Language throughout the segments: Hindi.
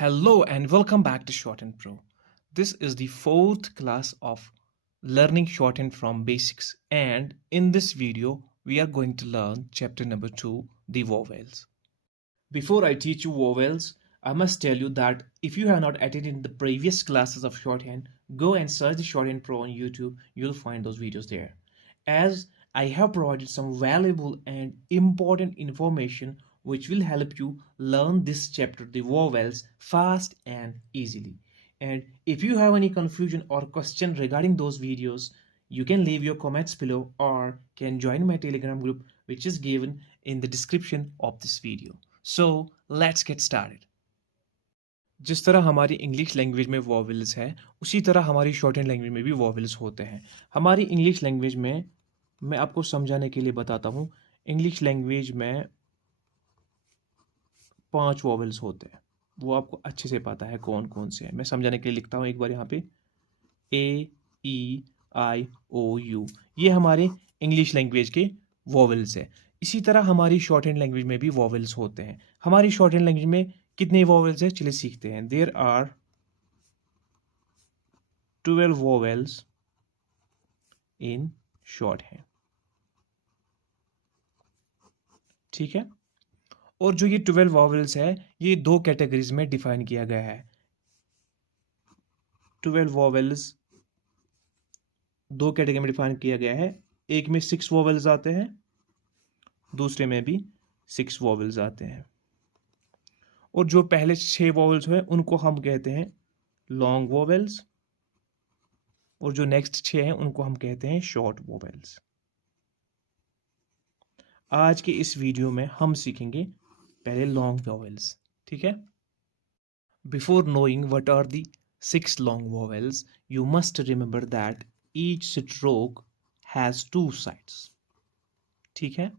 Hello and welcome back to Shorthand Pro. This is the fourth class of learning shorthand from basics, and in this video we are going to learn chapter number 2, the vowels. Before I teach you vowels, I must tell you that if you have not attended the previous classes of shorthand, go and search the Shorthand Pro on YouTube. You'll find those videos there. As I have provided some valuable and important information which will help you learn this chapter, the vowels, fast and easily. And if you have any confusion or question regarding those videos, you can leave your comments below or can join my Telegram group which is given in the description of this video. So let's get started. जिस तरह हमारी इंग्लिश लैंग्वेज में वॉवेल्स है उसी तरह हमारी शॉर्ट हैंड लैंग्वेज में भी वॉवेल्स होते हैं। हमारी इंग्लिश लैंग्वेज में मैं आपको समझाने के लिए बताता हूँ। इंग्लिश लैंग्वेज में 5 वॉवेल्स होते हैं, वो आपको अच्छे से पता है कौन कौन से हैं। मैं समझाने के लिए लिखता हूँ एक बार यहाँ पे A-E-I-O-U, ये हमारे इंग्लिश लैंग्वेज के वॉवेल्स है। इसी तरह हमारी शॉर्ट हैंड लैंग्वेज में भी वॉवेल्स होते हैं। हमारी शॉर्ट हैंड लैंग्वेज में कितने वॉवेल्स है, चलिए सीखते हैं। There are 12 vowels in shorthand, ठीक है। और जो ये 12 वॉवेल्स है ये 2 कैटेगरीज में डिफाइन किया गया है। 12 वॉवेल्स 2 कैटेगरी में डिफाइन किया गया है। एक में 6 वॉवेल्स आते हैं, दूसरे में भी 6 वॉवेल्स आते हैं। और जो पहले 6 वॉवेल्स हैं उनको हम कहते हैं लॉन्ग वॉवेल्स, और जो नेक्स्ट 6 हैं उनको हम कहते हैं शॉर्ट वॉवेल्स। आज के इस वीडियो में हम सीखेंगे पहले लॉन्ग वॉवेल्स, ठीक है। Before knowing what are the 6 long vowels, you must remember that each stroke has 2 sides, ठीक है।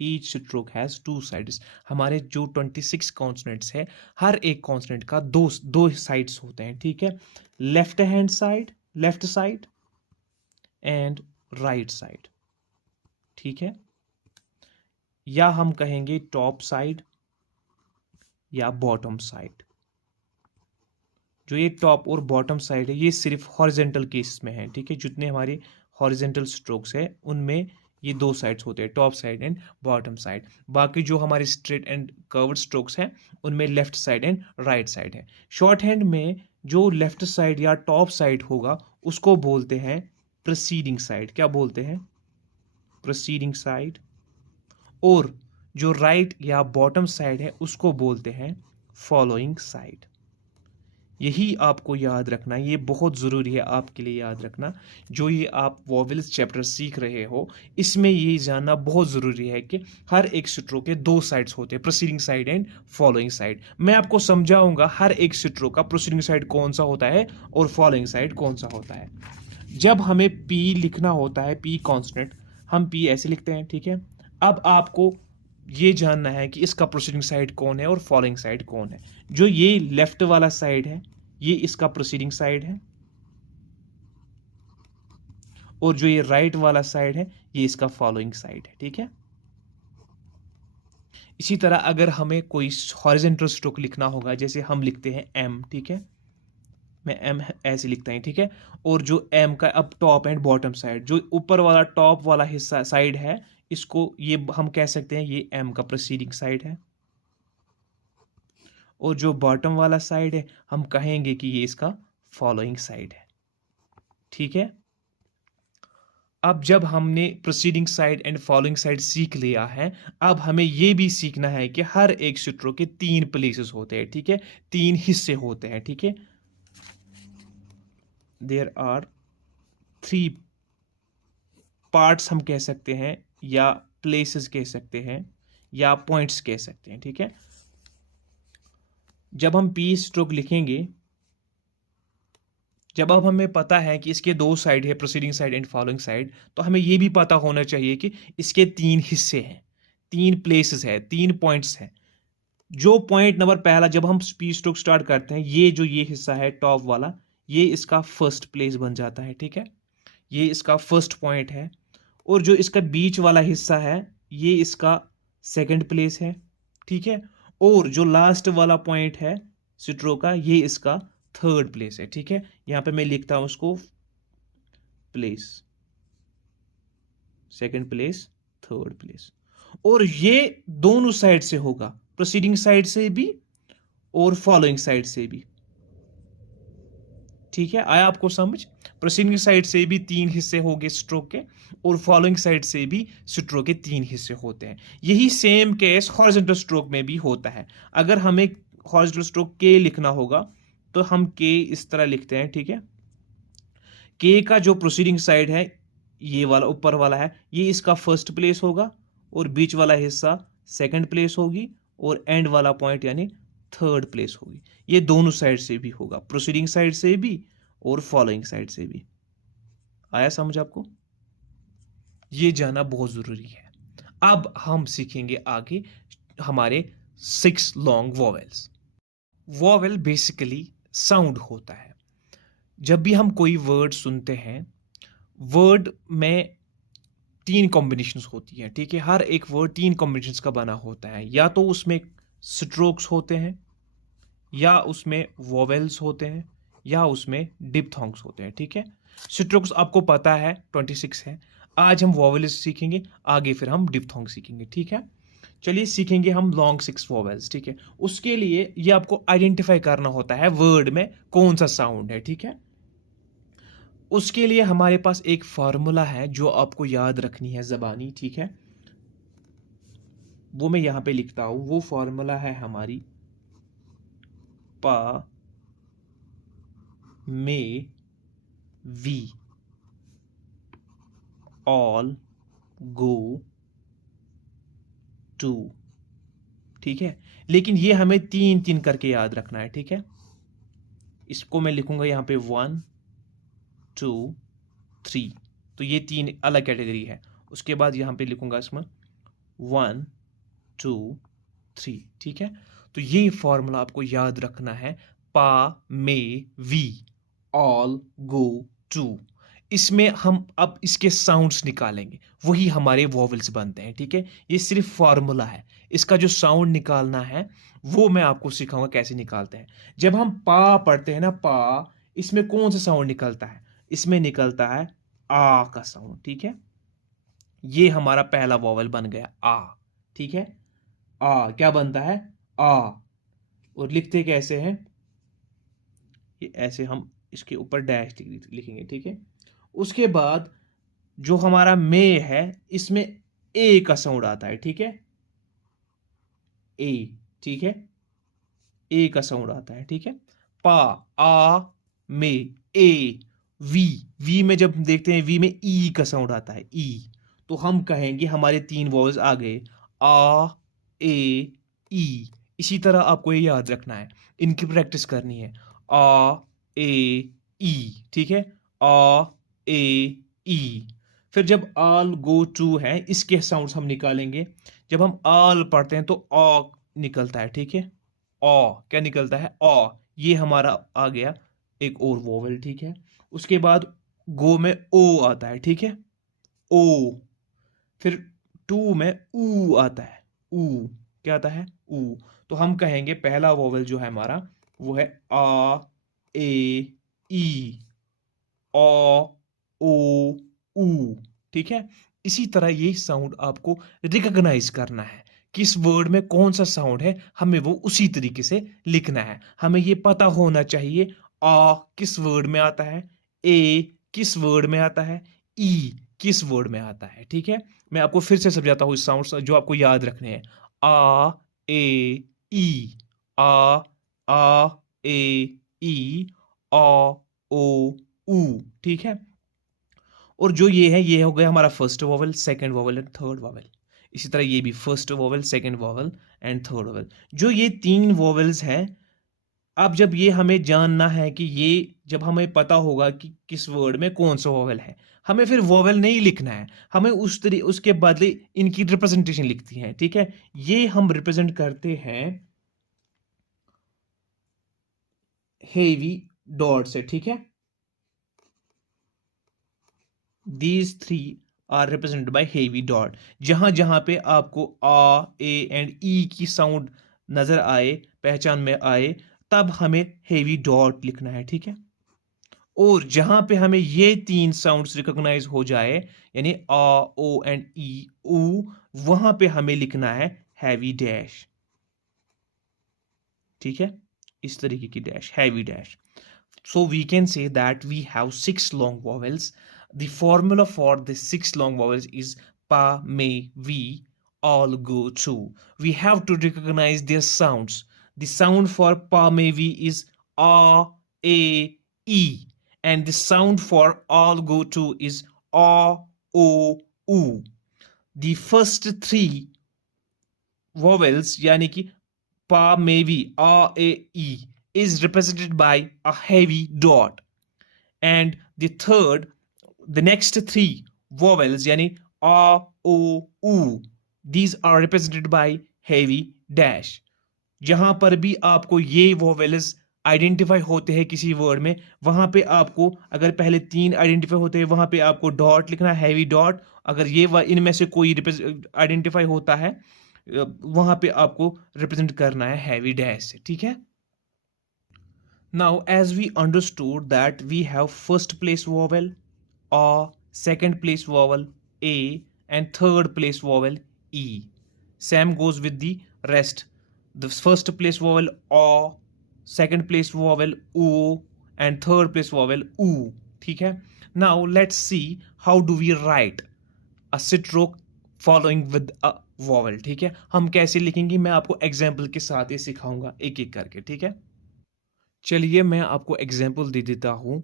Each stroke has 2 sides. हमारे जो 26 कॉन्सोनेंट्स है, हर एक कॉन्सोनेंट का दो साइड्स होते हैं, ठीक है। Left hand side, left side and right side, ठीक है। या हम कहेंगे टॉप साइड या बॉटम साइड। जो ये टॉप और बॉटम साइड है ये सिर्फ हॉरिजेंटल केस में है, ठीक है। जितने हमारे हॉरिजेंटल स्ट्रोक्स है उनमें ये 2 साइड्स होते हैं, top side and bottom side. बाकी जो हमारे स्ट्रेट एंड कर्व्ड स्ट्रोक्स हैं उनमें left side and right side है। शॉर्ट हैंड में जो लेफ्ट साइड या टॉप साइड होगा उसको बोलते हैं प्रीसीडिंग साइड। क्या बोलते हैं? Preceding side. और जो राइट या बॉटम साइड है उसको बोलते हैं फॉलोइंग साइड। यही आपको याद रखना, ये बहुत ज़रूरी है आपके लिए याद रखना। जो ये आप वॉवेल्स चैप्टर सीख रहे हो इसमें ये जानना बहुत ज़रूरी है कि हर एक स्ट्रोक के 2 साइड्स होते हैं, preceding side and following side. मैं आपको समझाऊंगा हर एक स्ट्रोक का प्रीसीडिंग साइड कौन सा होता है और फॉलोइंग साइड कौन सा होता है। जब हमें पी लिखना होता है, पी कॉन्स्टेंट, हम पी ऐसे लिखते हैं, ठीक है। अब आपको ये जानना है कि इसका प्रोसीडिंग साइड कौन है और फॉलोइंग साइड कौन है। जो ये लेफ्ट वाला साइड है ये इसका प्रोसीडिंग साइड है, और जो ये राइट वाला साइड है ये इसका फॉलोइंग साइड है, ठीक है। इसी तरह अगर हमें कोई हॉरिजॉन्टल स्ट्रोक लिखना होगा, जैसे हम लिखते हैं एम, ठीक है। मैं एम ऐसे लिखता हूं, ठीक है। और जो एम का अब टॉप एंड बॉटम साइड, जो ऊपर वाला टॉप वाला हिस्सा साइड है इसको ये हम कह सकते हैं ये एम का प्रीसीडिंग साइड है। और जो बॉटम वाला साइड है हम कहेंगे कि ये इसका फॉलोइंग साइड है, ठीक है। अब जब हमने preceding side and following side सीख लिया है, अब हमें यह भी सीखना है कि हर एक स्ट्रोक के 3 प्लेसेस होते हैं, ठीक है। 3 हिस्से होते हैं, ठीक है। देयर आर 3 पार्ट्स हम कह सकते हैं, या प्लेसेस कह सकते हैं, या पॉइंट्स कह सकते हैं, ठीक है। जब हम पी स्ट्रोक लिखेंगे, जब अब हमें पता है कि इसके 2 साइड है, preceding side and following side, तो हमें यह भी पता होना चाहिए कि इसके 3 हिस्से हैं, 3 प्लेसेस है, 3 पॉइंट्स हैं। जो पॉइंट नंबर पहला, जब हम पी स्ट्रोक स्टार्ट करते हैं, ये हिस्सा है टॉप वाला, ये इसका फर्स्ट प्लेस बन जाता है, ठीक है। ये इसका फर्स्ट पॉइंट है। और जो इसका बीच वाला हिस्सा है ये इसका सेकंड प्लेस है, ठीक है। और जो लास्ट वाला पॉइंट है स्ट्रोक का, ये इसका थर्ड प्लेस है। ठीक है, यहां पे मैं लिखता हूं उसको place, second place, third place. और ये दोनों साइड से होगा, प्रोसीडिंग साइड से भी और फॉलोइंग साइड से भी। ठीक है, आया आपको समझ? प्रोसीडिंग साइड से भी 3 हिस्से हो गए स्ट्रोक के, और फॉलोइंग साइड से भी स्ट्रोक के 3 हिस्से होते हैं। यही सेम केस हॉरिजॉन्टल स्ट्रोक में भी होता है। अगर हमें हॉरिजॉन्टल स्ट्रोक के लिखना होगा तो हम के इस तरह लिखते हैं। ठीक है, के का जो प्रोसीडिंग साइड है, ये वाला ऊपर वाला है, ये इसका फर्स्ट प्लेस होगा, और बीच वाला हिस्सा सेकंड प्लेस होगी, और एंड वाला पॉइंट यानी थर्ड प्लेस होगी। ये दोनों साइड से भी होगा, प्रोसीडिंग साइड से भी और फॉलोइंग साइड से भी। आया समझ आपको? ये जानना बहुत जरूरी है। अब हम सीखेंगे आगे हमारे 6 long vowels. Vowel basically sound होता है। जब भी हम कोई वर्ड सुनते हैं, वर्ड में 3 कॉम्बिनेशंस होती है। ठीक है, हर एक वर्ड 3 कॉम्बिनेशंस का बना होता है। या तो उसमें स्ट्रोक्स होते हैं, या उसमें वॉवेल्स होते हैं, या उसमें डिप्थोंग्स होते हैं। ठीक है, स्ट्रोक्स आपको पता है 26 है। आज हम वॉवेल्स सीखेंगे, आगे फिर हम डिप्थोंग सीखेंगे। ठीक है, चलिए सीखेंगे हम लॉन्ग 6 वॉवेल्स। ठीक है, उसके लिए ये आपको आइडेंटिफाई करना होता है वर्ड में कौन सा साउंड है। ठीक है, उसके लिए हमारे पास एक फार्मूला है जो आपको याद रखनी है ज़बानी। ठीक है, वो मैं यहां पे लिखता हूं। वो फार्मूला है हमारी पा में वी ऑल गो टू। ठीक है, लेकिन ये हमें 3-3 करके याद रखना है। ठीक है, इसको मैं लिखूंगा यहां पे 1 2 3, तो ये 3 अलग कैटेगरी है। उसके बाद यहां पे लिखूंगा इसमें 1 2 3। ठीक है, तो ये फॉर्मूला आपको याद रखना है, पा में वी ऑल गो टू। इसमें हम अब इसके साउंड्स निकालेंगे, वही हमारे वॉवल्स बनते हैं। ठीक है, ये सिर्फ फॉर्मूला है, इसका जो साउंड निकालना है वो मैं आपको सिखाऊंगा कैसे निकालते हैं। जब हम पा पढ़ते हैं ना, पा, इसमें कौन सा साउंड निकलता है? इसमें निकलता है आ का साउंड। ठीक है, ये हमारा पहला वॉवल बन गया आ। ठीक है, आ क्या बनता है? आ। और लिखते कैसे हैं? ये ऐसे हम इसके ऊपर डैश लिखेंगे। ठीक है, उसके बाद जो हमारा मे है, इसमें ए का साउंड आता है। ठीक है, ए। ठीक है, ए का साउंड आता है। ठीक है, पा, आ, मे, ए, वी। वी में जब देखते हैं, वी में ई का साउंड आता है, ई। तो हम कहेंगे हमारे 3 वॉवल्स आ गए, आ, ए, ई। इसी तरह आपको ये याद रखना है, इनकी प्रैक्टिस करनी है। आ, ए, ई। ठीक है, आ, ए, ई। फिर जब आल गो टू है, इसके साउंड्स हम निकालेंगे। जब हम आल पढ़ते हैं तो आ निकलता है। ठीक है, ओ क्या निकलता है? ओ। ये हमारा आ गया एक और वोवेल। ठीक है, उसके बाद गो में ओ आता है। ठीक है, ओ। फिर टू में ऊ आता है, ऊ। क्या आता है? ऊ। तो हम कहेंगे पहला वोवेल जो है हमारा, वो है आ, ए, ई, ओ, ओ, ऊ। ठीक है, इसी तरह ये साउंड आपको रिकॉग्नाइज करना है, किस वर्ड में कौन सा साउंड है, हमें वो उसी तरीके से लिखना है। हमें ये पता होना चाहिए आ किस वर्ड में आता है, ए किस वर्ड में आता है, ई किस वर्ड में आता है। ठीक है, मैं आपको फिर से समझाता हूँ इस साउंड जो आपको याद रखने हैं। आ, ए, ई, आ, ए, ई, आ, ओ, ऊ। ठीक है, और जो ये है, ये हो गया हमारा first vowel, second vowel and third vowel. इसी तरह ये भी first vowel, second vowel and third vowel. जो ये 3 वॉवल्स हैं, अब जब ये हमें जानना है कि ये, जब हमें पता होगा कि किस वर्ड में कौन सा वॉवल है, हमें फिर वॉवल नहीं लिखना है, हमें उसके बदले इनकी रिप्रेजेंटेशन लिखती है। ठीक है, ये हम रिप्रेजेंट करते हैं हेवी डॉट से। ठीक है, these 3 are represented by heavy dot। जहां जहां पे आपको आ, ए एंड ई की साउंड नजर आए, पहचान में आए, तब हमें हेवी डॉट लिखना है, ठीक है। और जहां पे हमें ये तीन साउंड्स रिकॉग्नाइज हो जाए, यानी आ, ओ एंड ई, ऊ, वहां पे हमें लिखना है हैवी डैश, ठीक है। इस तरीके की dash, heavy dash. So we can say that we have six long vowels. The formula for the six long vowels is pa, me, we, all, go, to. We have to recognize their sounds. The sound for pa, me, we is a, e, and the sound for all, go, to is a, o, u. The first three vowels, yani ki pa, me, we, a, e, is represented by a heavy dot, and the next three vowels yani a, o, u, these are represented by heavy dash. जहां पर भी आपको ये वोवेल्स आइडेंटिफाई होते हैं किसी वर्ड में, वहां पे आपको, अगर पहले तीन आइडेंटिफाई होते हैं, वहां पे आपको डॉट लिखना है, हैवी डॉट। अगर ये इनमें से कोई आइडेंटिफाई होता है, वहां पे आपको रिप्रेजेंट करना है हैवी डैश से, ठीक है। Now, as we understood that we have first place vowel a, second place vowel a, and third place vowel e. Same goes with the rest. The first place vowel a, second place vowel o, and third place vowel u. ठीक है. Now let's see how do we write a stroke following with a vowel. ठीक है. हम कैसे लिखेंगे, मैं आपको एग्जाम्पल के साथ ही सिखाऊंगा एक एक करके, ठीक है। चलिए मैं आपको एग्जाम्पल दे देता हूँ।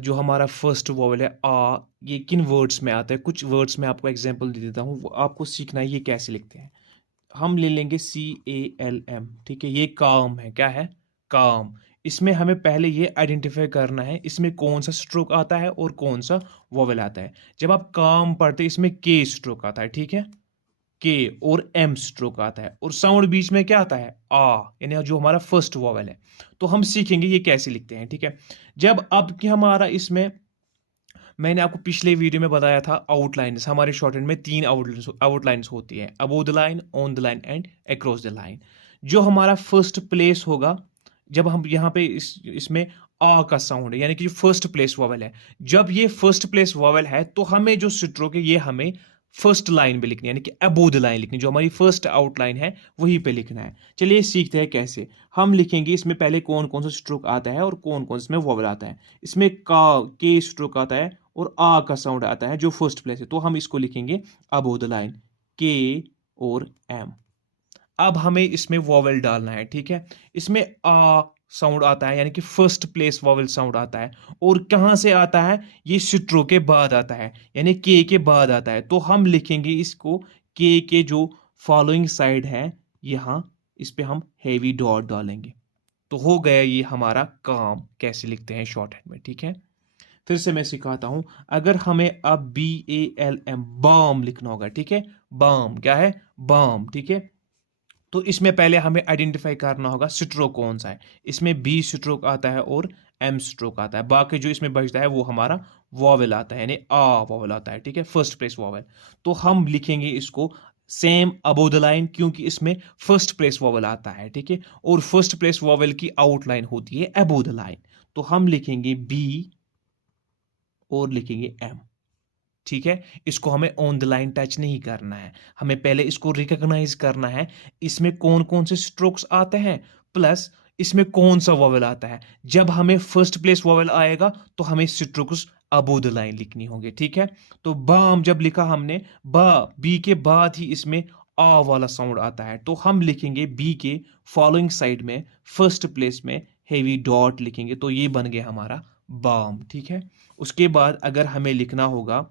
जो हमारा फर्स्ट वॉवल है आ, ये किन वर्ड्स में आता है, कुछ वर्ड्स में आपको एग्जाम्पल दे देता हूँ, वो आपको सीखना है ये कैसे लिखते हैं। हम ले लेंगे CALM, ठीक है। ये काम है, क्या है, काम। इसमें हमें पहले ये आइडेंटिफाई करना है इसमें कौन सा स्ट्रोक आता है और कौन सा वॉवल आता है। जब आप काम पढ़ते हैं इसमें के स्ट्रोक आता है, ठीक है, के और एम स्ट्रोक आता है, और साउंड बीच में क्या आता है, आ, यानी जो हमारा फर्स्ट वॉवल है। तो हम सीखेंगे ये कैसे लिखते हैं, ठीक है। जब अब कि हमारा इसमें, मैंने आपको पिछले वीडियो में बताया था आउटलाइंस, हमारे शॉर्टहैंड में तीन आउटलाइंस होती है, above the line, on the line and across the line. जो हमारा फर्स्ट प्लेस होगा, जब हम यहाँ पे इसमें आ का साउंड है, यानी कि जो फर्स्ट प्लेस वॉवल है, जब ये फर्स्ट प्लेस वॉवल है तो हमें जो स्ट्रोक है ये हमें फर्स्ट लाइन पे लिखनी है, यानी कि अबोव द लाइन लिखनी, जो हमारी फर्स्ट आउटलाइन है वहीं पे लिखना है। चलिए सीखते हैं कैसे। हम लिखेंगे इसमें पहले कौन कौन सा स्ट्रोक आता है और कौन कौन इसमें वॉवल आता है। इसमें का, के स्ट्रोक आता है और आ का साउंड आता है जो फर्स्ट प्लेस है, तो हम इसको लिखेंगे अबोव द लाइन, के और एम। अब हमें इसमें वॉवल डालना है, ठीक है। इसमें आ साउंड आता है, यानी कि फर्स्ट प्लेस वॉवल साउंड आता है, और कहां से आता है, ये स्ट्रोक के बाद आता है, यानी के बाद आता है। तो हम लिखेंगे इसको के जो फॉलोइंग साइड है, यहां इस पे हम हेवी डॉट डालेंगे। तो हो गया ये हमारा काम, कैसे लिखते हैं शॉर्टहैंड में, ठीक है। फिर से मैं सिखाता हूं। अगर हमें अब BALM, बाम लिखना होगा, ठीक है। बाम क्या है, बाम, ठीक है। तो इसमें पहले हमें आइडेंटिफाई करना होगा स्ट्रोक कौन सा है। इसमें बी स्ट्रोक आता है और एम स्ट्रोक आता है, बाकी जो इसमें बचता है वो हमारा वॉवल आता है, यानी आ वॉवल आता है, ठीक है, फर्स्ट प्लेस वॉवल। तो हम लिखेंगे इसको सेम अबोव द लाइन, क्योंकि इसमें फर्स्ट प्लेस वॉवल आता है, ठीक है, और फर्स्ट प्लेस वॉवल की आउटलाइन होती है अबोव द लाइन। तो हम लिखेंगे बी और लिखेंगे एम, ठीक है। इसको हमें ऑन द लाइन टच नहीं करना है, हमें पहले इसको रिकॉग्नाइज करना है इसमें कौन कौन से स्ट्रोक्स आते हैं, प्लस इसमें कौन सा वॉवल आता है। जब हमें फर्स्ट प्लेस वॉवल आएगा तो हमें स्ट्रोक्स अबोव द लाइन लिखनी होंगे, ठीक है। तो बाम जब लिखा हमने, बा, बी के बाद ही इसमें आ वाला साउंड आता है, तो हम लिखेंगे बी के फॉलोइंग साइड में फर्स्ट प्लेस में हेवी डॉट लिखेंगे, तो ये बन गया हमारा बाम, ठीक है। उसके बाद अगर हमें लिखना होगा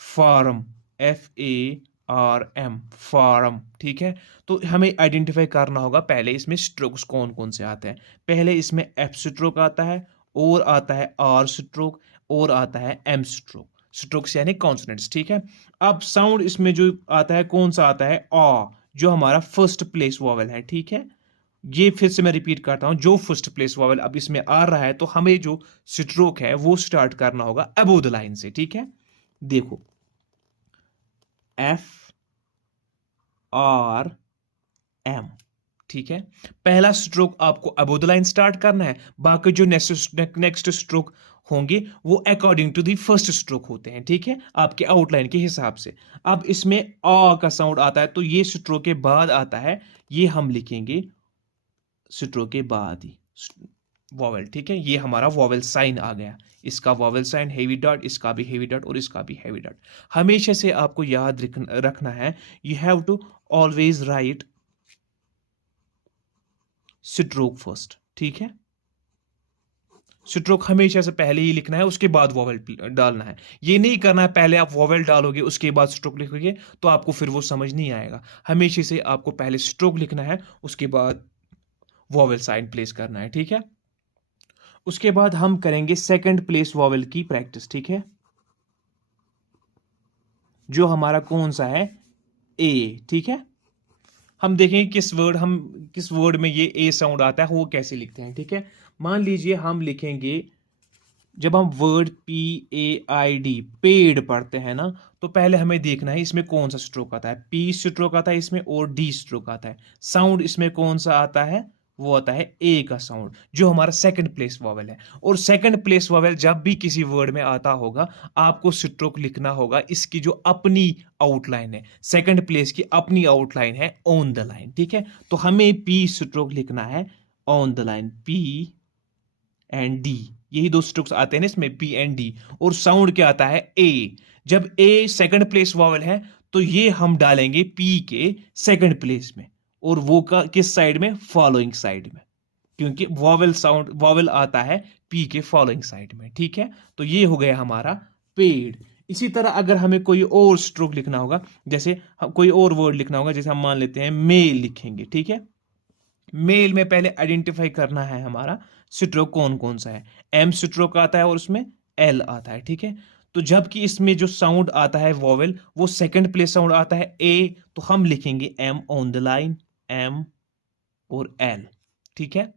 फार्म, FARM, फार्म, ठीक है। तो हमें आइडेंटिफाई करना होगा पहले इसमें स्ट्रोक्स कौन कौन से आते हैं। पहले इसमें F स्ट्रोक आता है, और आता है R स्ट्रोक, और आता है M स्ट्रोक, स्ट्रोक्स यानी कॉन्सोनेंट्स, ठीक है। अब साउंड इसमें जो आता है कौन सा आता है, आ, जो हमारा फर्स्ट प्लेस वॉवल है, ठीक है। ये फिर से मैं रिपीट करता हूं, जो फर्स्ट प्लेस वॉवल अब इसमें आ रहा है, तो हमें जो स्ट्रोक है वो स्टार्ट करना होगा अबोव द लाइन से, ठीक है। देखो FRM, ठीक है, पहला स्ट्रोक आपको अबव द लाइन स्टार्ट करना है, बाकी जो नेक्स्ट स्ट्रोक होंगे वो according to the first stroke होते हैं, ठीक है, आपके आउटलाइन के हिसाब से। अब इसमें आ का साउंड आता है तो ये स्ट्रोक के बाद आता है, ये हम लिखेंगे स्ट्रोक के बाद ही वॉवेल, ठीक है, ये हमारा वॉवेल साइन आ गया, इसका वॉवेल साइन हेवी डॉट, इसका भी हेवी डॉट और इसका भी हेवी डॉट। हमेशा से आपको याद रखना है, you have to always write stroke first, ठीक है, स्ट्रोक हमेशा से पहले ही लिखना है, उसके बाद वॉवेल डालना है। ये नहीं करना है पहले आप वॉवेल डालोगे उसके बाद स्ट्रोक लिखोगे तो आपको फिर वो समझ नहीं आएगा। हमेशा से आपको पहले स्ट्रोक लिखना है, उसके बाद वॉवेल साइन प्लेस करना है, ठीक है। उसके बाद हम करेंगे सेकंड प्लेस वॉवेल की प्रैक्टिस, ठीक है, जो हमारा कौन सा है, ए, ठीक है। हम देखेंगे किस वर्ड में ये ए साउंड आता है, वो कैसे लिखते हैं, ठीक है। मान लीजिए हम लिखेंगे, जब हम वर्ड PAID पेड पढ़ते हैं ना, तो पहले हमें देखना है इसमें कौन सा स्ट्रोक आता है, P स्ट्रोक आता है इसमें और D स्ट्रोक आता है। साउंड इसमें कौन सा आता है, वो आता है ए का साउंड, जो हमारा सेकंड प्लेस वॉवेल है। और सेकंड प्लेस वॉवेल जब भी किसी वर्ड में आता होगा, आपको स्ट्रोक लिखना होगा, इसकी जो अपनी आउटलाइन है, सेकंड प्लेस की अपनी आउटलाइन है ऑन द लाइन, ठीक है। तो हमें P स्ट्रोक लिखना है on the line, P and D, यही दो स्ट्रोक्स आते हैं ना इसमें, P एंड D। और साउंड क्या आता है, ए। जब ए सेकंड प्लेस वॉवेल है तो ये हम डालेंगे P के सेकंड प्लेस में, और वो का किस साइड में, फॉलोइंग साइड में, क्योंकि वॉवेल आता है P के फॉलोइंग साइड में, ठीक है। तो ये हो गया हमारा पेड। इसी तरह अगर हमें कोई और स्ट्रोक लिखना होगा, जैसे कोई और वर्ड लिखना होगा, जैसे हम मान लेते हैं मेल लिखेंगे, ठीक है। मेल में पहले आइडेंटिफाई करना है हमारा स्ट्रोक कौन कौन सा है, M स्ट्रोक आता है और उसमें L आता है, ठीक है। तो जबकि इसमें जो साउंड आता है वॉवेल, वो सेकंड प्लेस साउंड आता है A, तो हम लिखेंगे M on the line, M और L, ठीक है।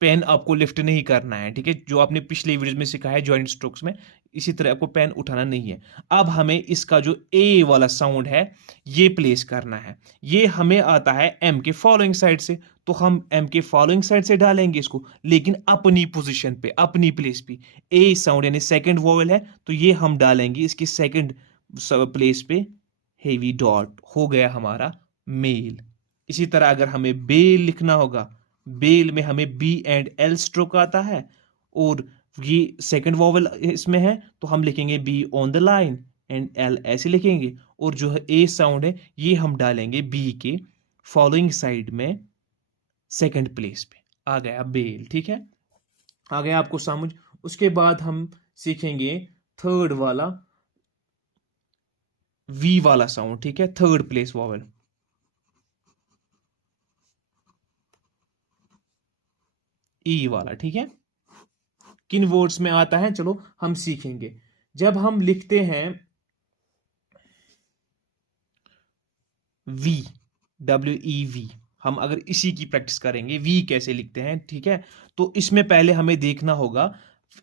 पेन आपको लिफ्ट नहीं करना है, ठीक है, जो आपने पिछले वीडियो में सिखाया है जॉइंट स्ट्रोक्स में, इसी तरह आपको पेन उठाना नहीं है। अब हमें इसका जो ए वाला साउंड है ये प्लेस करना है, ये हमें आता है एम के फॉलोइंग साइड से, तो हम एम के फॉलोइंग साइड से डालेंगे इसको, लेकिन अपनी पोजीशन पे, अपनी प्लेस पे। ए साउंड यानी सेकंड वोवेल है, तो ये हम डालेंगे इसकी सेकंड प्लेस पे हेवी डॉट, हो गया हमारा मेल। इसी तरह अगर हमें बेल लिखना होगा, बेल में हमें B एंड L स्ट्रोक आता है, और ये सेकंड वॉवेल इसमें है, तो हम लिखेंगे B on the line and L ऐसे लिखेंगे, और जो है A साउंड है ये हम डालेंगे B के फॉलोइंग साइड में सेकंड प्लेस पे, आ गया बेल, ठीक है, आ गया आपको समझ। उसके बाद हम सीखेंगे थर्ड वाला V वाला साउंड, ठीक है, थर्ड प्लेस वॉवेल, ई वाला, ठीक है। किन वर्ड्स में आता है, चलो हम सीखेंगे। जब हम लिखते हैं V, WEV, हम अगर इसी की प्रैक्टिस करेंगे, V कैसे लिखते हैं, ठीक है। तो इसमें पहले हमें देखना होगा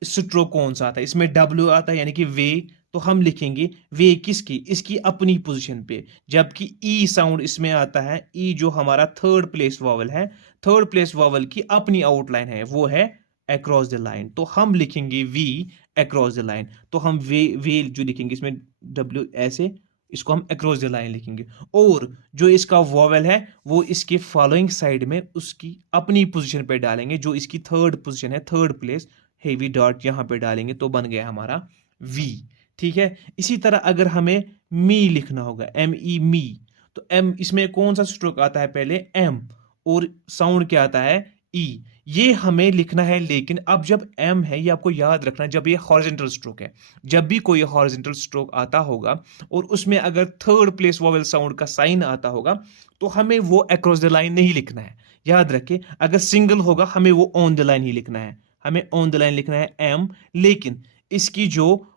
स्ट्रोक कौन सा आता है, इसमें W आता है यानी कि वे, तो हम लिखेंगे वे किसकी, इसकी अपनी पोजीशन पे। जबकि ई साउंड इसमें आता है, ई जो हमारा थर्ड प्लेस वॉवल है, थर्ड प्लेस वॉवल की अपनी आउटलाइन है, वो है अक्रॉस द लाइन, तो हम लिखेंगे वी अक्रॉस द लाइन। तो हम वे जो लिखेंगे इसमें W ऐसे, इसको हम अक्रॉस द लाइन लिखेंगे, और जो इसका वॉवेल है वो इसके फॉलोइंग साइड में उसकी अपनी पोजीशन पे डालेंगे, जो इसकी थर्ड पोजीशन है, थर्ड प्लेस, हेवी डॉट यहां पे डालेंगे, तो बन गया हमारा वी, ठीक है। इसी तरह अगर हमें मी लिखना होगा, ME मी, तो M इसमें कौन सा स्ट्रोक आता है, पहले M, और साउंड क्या आता है, E, ये हमें लिखना है। लेकिन अब जब M है, ये आपको याद रखना है, जब ये हॉरिजॉन्टल स्ट्रोक है, जब भी कोई हॉरिजॉन्टल स्ट्रोक आता होगा और उसमें अगर थर्ड प्लेस वोवेल साउंड का साइन आता होगा, तो हमें वो अक्रॉस द लाइन नहीं लिखना है, याद रखें। अगर सिंगल होगा हमें वो ऑन द लाइन ही लिखना है, हमें ऑन द लाइन लिखना है M, लेकिन इसकी जो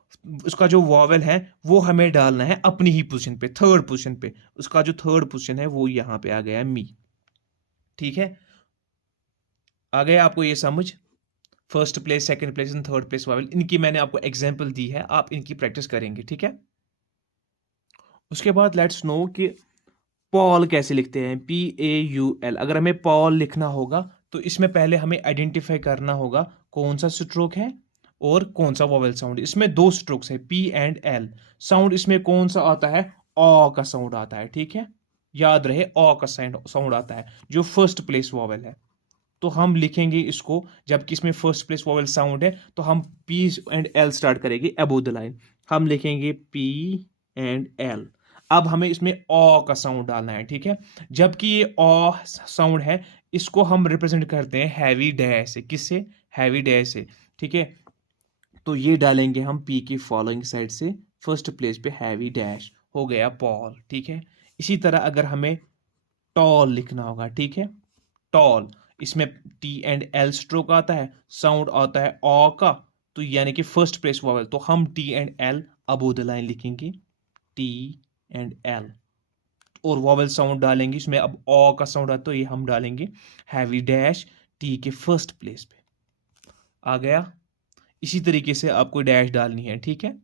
उसका जो वॉवेल है वो हमें डालना है अपनी ही पोजीशन पे, थर्ड पोजीशन पे। उसका जो थर्ड पोजीशन है वो यहां पे आ गया है मी, ठीक है। आ गया आपको ये समझ, first place, second place and third place vowel, इनकी मैंने आपको एग्जांपल दी है, आप इनकी प्रैक्टिस करेंगे, ठीक है। उसके बाद लेट्स नो कि पॉल कैसे लिखते हैं, PAUL। अगर हमें पॉल लिखना होगा तो इसमें पहले हमें आइडेंटिफाई करना होगा कौन सा स्ट्रोक है और कौन सा वॉवेल साउंड। इसमें दो स्ट्रोक्स है P एंड L। साउंड इसमें कौन सा आता है, ऑ का साउंड आता है, ठीक है, याद रहे ऑ का साउंड आता है जो फर्स्ट प्लेस वॉवेल है। तो हम लिखेंगे इसको, जबकि इसमें फर्स्ट प्लेस वॉवेल साउंड है तो हम P एंड L स्टार्ट करेंगे अबोव द लाइन। हम लिखेंगे P एंड L। अब हमें इसमें ऑ का साउंड डालना है, ठीक है। जबकि ये ऑ साउंड है, इसको हम रिप्रेजेंट करते हैं हैवी डैश से। किससे, हैवी डैश से, ठीक है। तो ये डालेंगे हम पी की फॉलोइंग साइड से, फर्स्ट प्लेस पे हैवी डैश, हो गया पॉल, ठीक है। इसी तरह अगर हमें टॉल लिखना होगा, ठीक है, टॉल, इसमें टी एंड एल स्ट्रोक आता है, साउंड आता है ऑ का, तो यानी कि फर्स्ट प्लेस वॉवेल, तो हम T and L above the line लिखेंगे, टी एंड एल, और वॉवेल साउंड डालेंगे इसमें। अब ऑ का साउंड आता है तो ये हम डालेंगे हैवी डैश टी के फर्स्ट प्लेस पे, आ गया। इसी तरीके से आपको डैश डालनी है, ठीक है,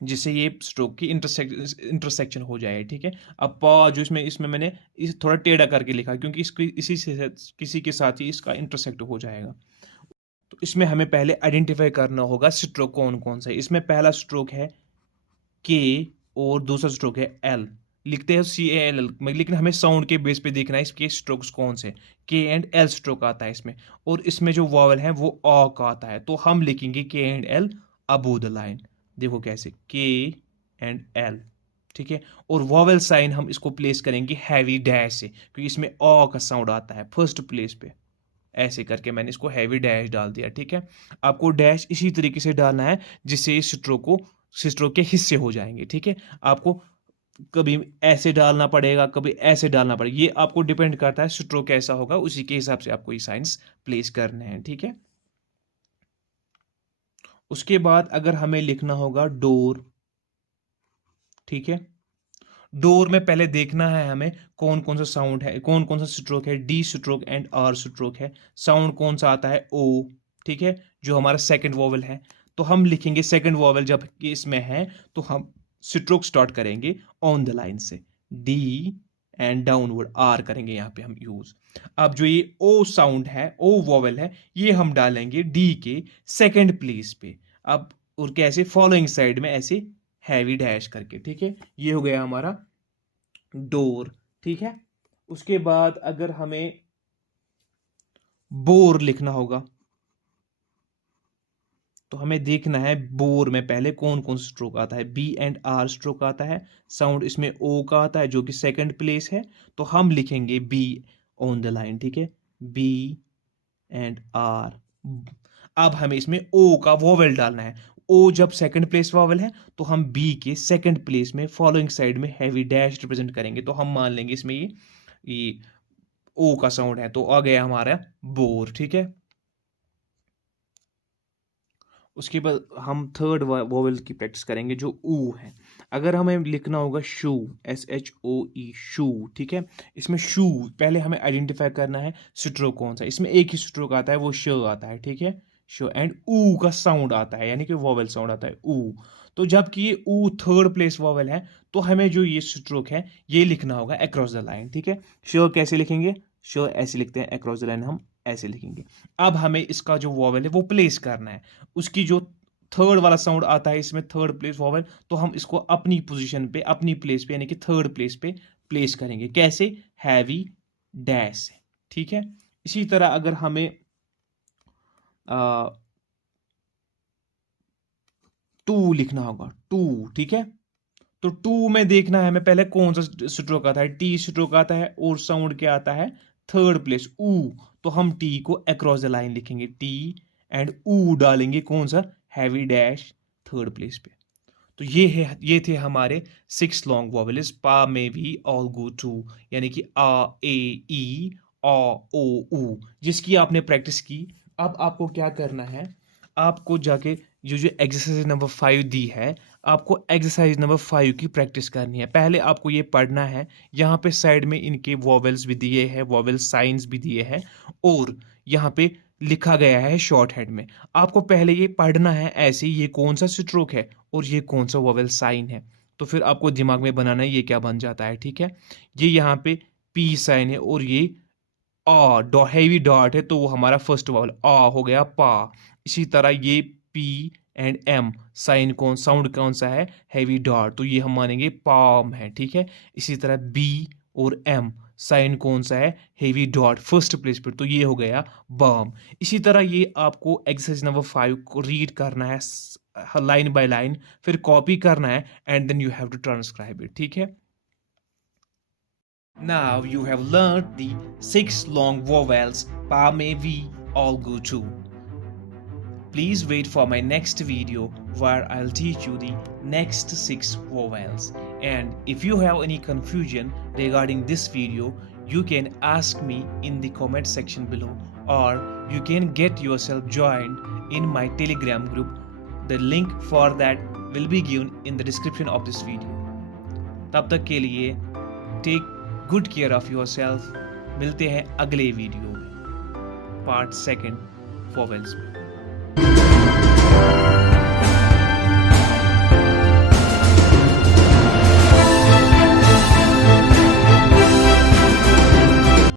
जिससे ये स्ट्रोक की इंटरसेक्शन हो जाए, ठीक है। अब पॉ जो इसमें मैंने थोड़ा टेढ़ा करके लिखा क्योंकि इसकी इसी से किसी के साथ ही इसका इंटरसेक्ट हो जाएगा। तो इसमें हमें पहले आइडेंटिफाई करना होगा स्ट्रोक कौन कौन सा है। इसमें पहला स्ट्रोक है के और दूसरा स्ट्रोक है एल। लिखते हैं CALL, लेकिन हमें साउंड के बेस पे देखना है इसके स्ट्रोक्स कौन से। के एंड एल स्ट्रोक आता है इसमें, और इसमें जो वॉवल है वो ऑ का आता है, तो हम लिखेंगे के and L above the line. देखो कैसे, के एंड एल, ठीक है। और वॉवल साइन हम इसको प्लेस करेंगे हैवी डैश से, क्योंकि इसमें ऑ का साउंड आता है फर्स्ट प्लेस पे। ऐसे करके मैंने इसको हैवी डैश डाल दिया, ठीक है। आपको डैश इसी तरीके से डालना है जिससे इस स्ट्रोक के हिस्से हो जाएंगे, ठीक है। आपको कभी ऐसे डालना पड़ेगा, कभी ऐसे डालना पड़ेगा, ये आपको डिपेंड करता है स्ट्रोक कैसा होगा, उसी के हिसाब से आपको ये साइंस प्लेस करने हैं, ठीक है। उसके बाद अगर हमें लिखना होगा डोर, ठीक है, डोर में पहले देखना है हमें कौन कौन सा साउंड है, कौन कौन सा स्ट्रोक है, D stroke and R stroke है। साउंड कौन सा आता है, ओ, ठीक है, जो हमारा सेकंड वॉवल है। तो हम लिखेंगे सेकंड वॉवल जब इसमें है तो हम स्ट्रोक स्टार्ट करेंगे ऑन द लाइन से, डी एंड डाउनवर्ड आर करेंगे यहाँ पे हम यूज। अब जो ये ओ साउंड है, ओ वॉवल है, ये हम डालेंगे डी के सेकंड प्लेस पे। अब और कैसे, फॉलोइंग साइड में ऐसे हैवी डैश करके, ठीक है। ये हो गया हमारा डोर, ठीक है। उसके बाद अगर हमें बोर लिखना होगा तो हमें देखना है बोर में पहले कौन कौन सा स्ट्रोक आता है। बी एंड आर स्ट्रोक आता है, साउंड इसमें ओ का आता है जो कि सेकंड प्लेस है, तो हम लिखेंगे बी ऑन द लाइन, ठीक है, बी एंड आर। अब हमें इसमें ओ का वॉवेल डालना है। ओ जब सेकंड प्लेस वॉवेल है तो हम बी के सेकंड प्लेस में फॉलोइंग साइड में हैवी डैश रिप्रेजेंट करेंगे, तो हम मान लेंगे इसमें ये ओ का साउंड है, तो आ गया हमारा बोर, ठीक है। उसके बाद हम थर्ड वोवेल की प्रैक्टिस करेंगे जो ऊ है। अगर हमें लिखना होगा शू, SHOE, शू, ठीक है। इसमें शू पहले हमें आइडेंटिफाई करना है स्ट्रोक कौन सा। इसमें एक ही स्ट्रोक आता है, वो श आता है, ठीक है, शो, एंड ऊ का साउंड आता है, यानी कि वोवेल साउंड आता है ऊ। तो जबकि ये ऊ थर्ड प्लेस वोवेल है तो हमें जो ये स्ट्रोक है ये लिखना होगा अक्रॉस द लाइन, ठीक है। शो कैसे लिखेंगे, शो ऐसे लिखते हैं, अक्रॉस द लाइन हम ऐसे लिखेंगे। अब हमें इसका जो वॉवेल है वो प्लेस करना है, उसकी जो थर्ड वाला साउंड आता है इसमें थर्ड प्लेस वॉवेल, तो हम इसको अपनी पोजीशन पे, अपनी प्लेस पे, यानी कि थर्ड प्लेस पे प्लेस करेंगे। कैसे, हैवी डैश से, ठीक है। इसी तरह अगर हमें टू लिखना होगा, टू, ठीक है, तो टू में देखना है हमें पहले कौन सा स्ट्रोक आता है, टी स्ट्रोक आता है, और साउंड क्या आता है, थर्ड प्लेस ऊ। तो हम टी को अक्रॉस द लाइन लिखेंगे, टी एंड ऊ डालेंगे कौन सा, हैवी डैश थर्ड प्लेस पे। तो ये थे हमारे 6 लॉन्ग वॉवेल्स। पा में भी ऑल गो टू, यानी कि आ, ए, ई, आ, ओ, ऊ, जिसकी आपने प्रैक्टिस की। अब आपको क्या करना है, आपको जाके जो एक्सरसाइज नंबर 5 दी है, आपको एक्सरसाइज नंबर 5 की प्रैक्टिस करनी है। पहले आपको ये पढ़ना है, यहाँ पे साइड में इनके वॉवेल्स भी दिए हैं, वॉवेल साइंस भी दिए हैं, और यहाँ पे लिखा गया है शॉर्ट हेड में। आपको पहले ये पढ़ना है ऐसे, ये कौन सा स्ट्रोक है और ये कौन सा वॉवेल साइन है। तो फिर आपको दिमाग में बनाना है ये क्या बन जाता है, ठीक है। ये यहाँ पे पी साइन है और ये आ हैवी डॉट है, तो वो हमारा फर्स्ट वावल आ हो गया पा। इसी तरह ये P and M sign sound कौन सा है, हैवी डॉट, तो ये हम मानेंगे पाम है, ठीक है। इसी तरह बी और एम साइन कौन सा है, हैवी डॉट फर्स्ट प्लेस पर, तो ये हो गया बम। इसी तरह ये आपको एक्सरसाइज नंबर 5 को रीड करना है लाइन बाय लाइन, फिर कॉपी करना है and then you have to transcribe it, ठीक है। Now you have learned the 6 long vowels pa, me, vi, all go to. Please wait for my next video where I'll teach you the next 6 vowels. And if you have any confusion regarding this video, you can ask me in the comment section below, or you can get yourself joined in my Telegram group. The link for that will be given in the description of this video. तब तक के लिए take good care of yourself. मिलते हैं अगले वीडियो में, पार्ट 2 vowels में।